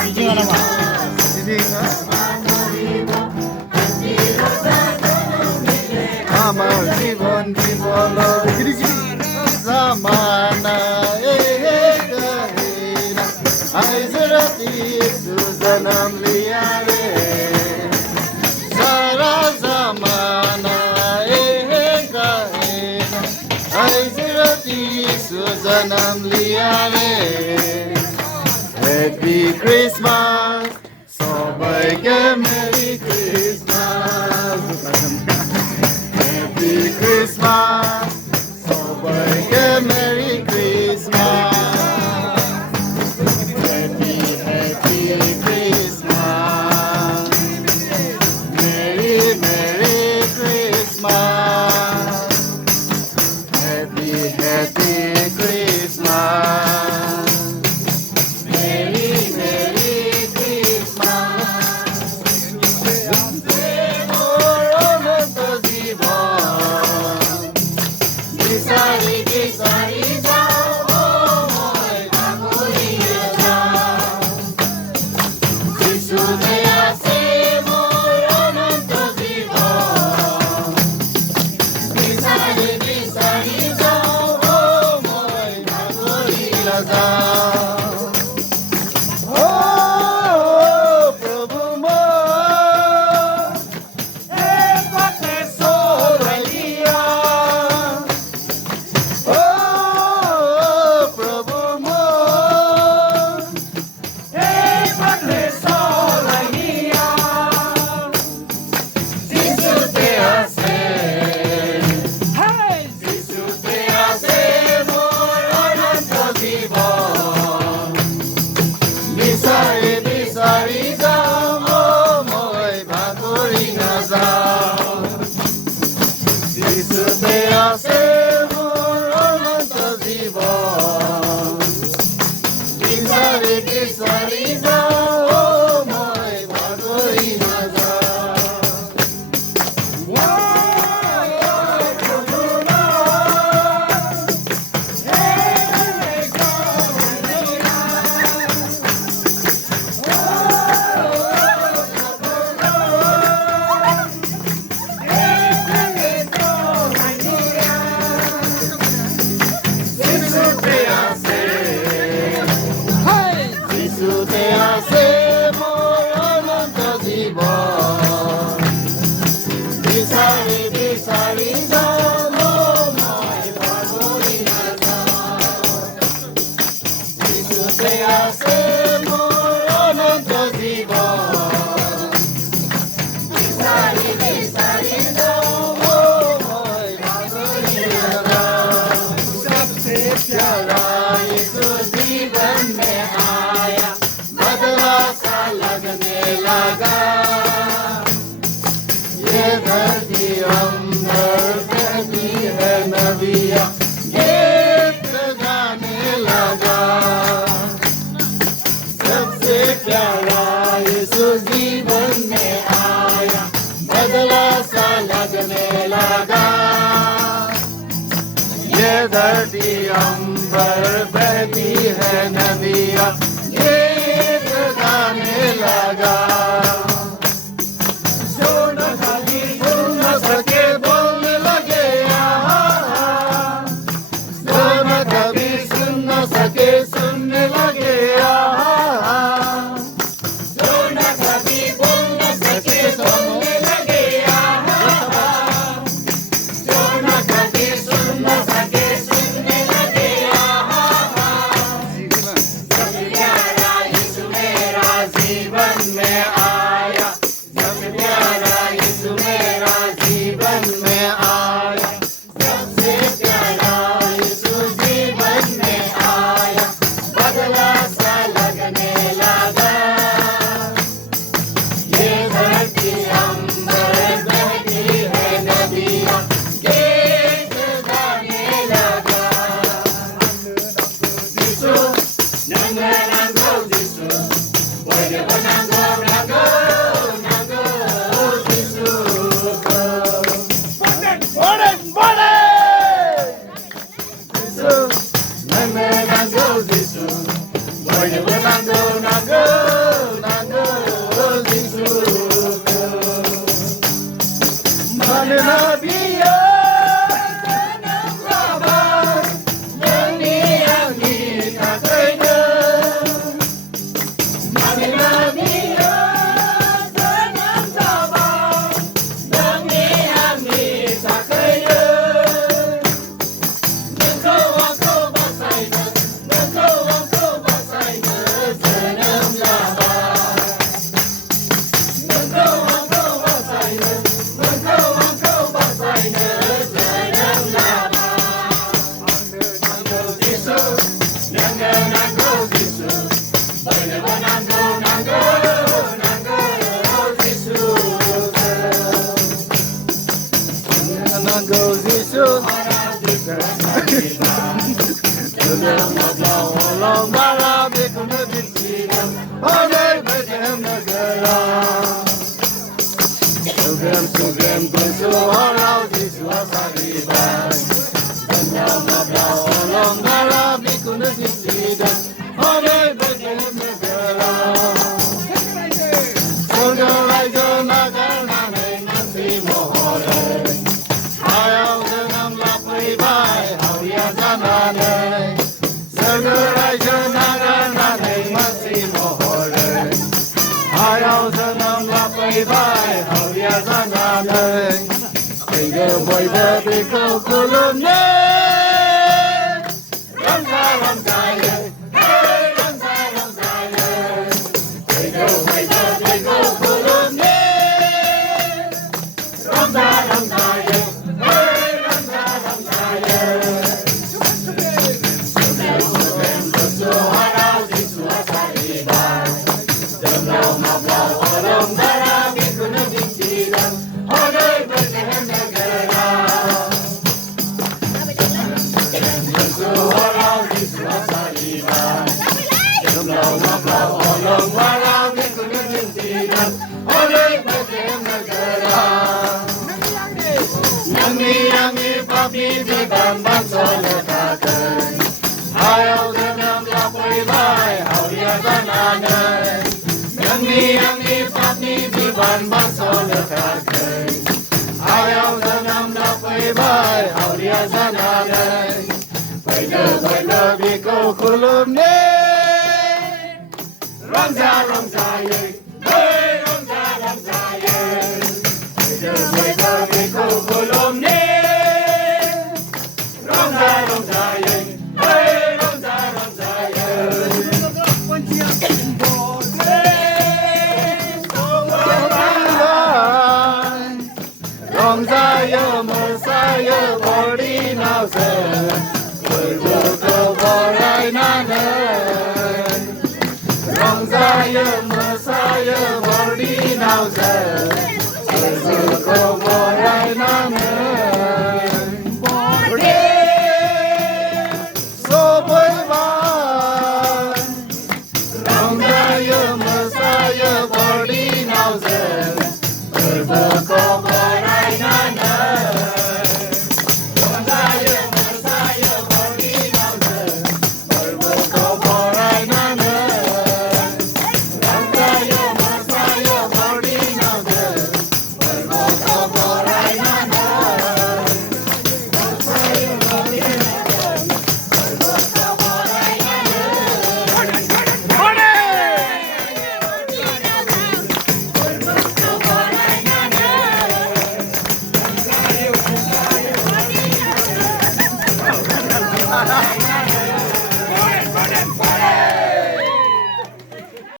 Sising ano ma? Sising আমার জীবন জীবন জামানা कहना आइजरती सुजनम लिया रे सारा जमाना कहना आइजरती सुजनम लिया रे हैप्पी क्रिसमस सबैके मेरी क्रिसमस Happy Christmas, सबैके Merry Christmas. Happy Christmas, Merry Christmas. Happy Christmas, Merry धरती अंबर बहती है नदियाँ गीत गाने लगा जो न कभी सुन न सके बोलने लगे जो न कभी सुन न सके सुनने लगे जो न कभी बोल न सके सुनने लगे जो न कभी सुन न सके Nango, Saribay. Danau Mablau Olong Bara Bikuna Sisidan. Hore Bethlehem Negara. Surga Nagar Nanai Nasi Mohore. Ayau Zanam Lapai Bai Hauria Zanane. Surga Nagar Nanai Nasi Mohore. Ayau Zanam Lapai Bai Hauria Zanane. Tiga boy berbeka kulumne. Ramza Ramza ye, hey Ramza Ramza ye. Tiga boy berbeka kulumne. Ramza Ramza ye, hey Ramza Ramza ye. Sudem bersuara di Saribay. Danau Mablau Olong Bara Bikuna Sisidan. Hore Bethlehem Negara. Bersuara di Saribay. Danau Mablau Olong Bara Bikuna Sisidan. Hore Bethlehem Negara. Yangi papi di bambang solekakan. Ayau Zanam Lapai Bai Hauria Zanane. Yangi papi di bambang solekakan. Ayau Zanam Lapai Bai Hauria Zanane. Baila biko kulumne. Ramza Ramza ye, hey Ramza Ramza ye. Baila biko kulumne. Ramza Ramza ye, hey Ramza Ramza ye. Ramza ye Messiah body now say. Berbuka borai nane. Ramza ye Messiah body now say.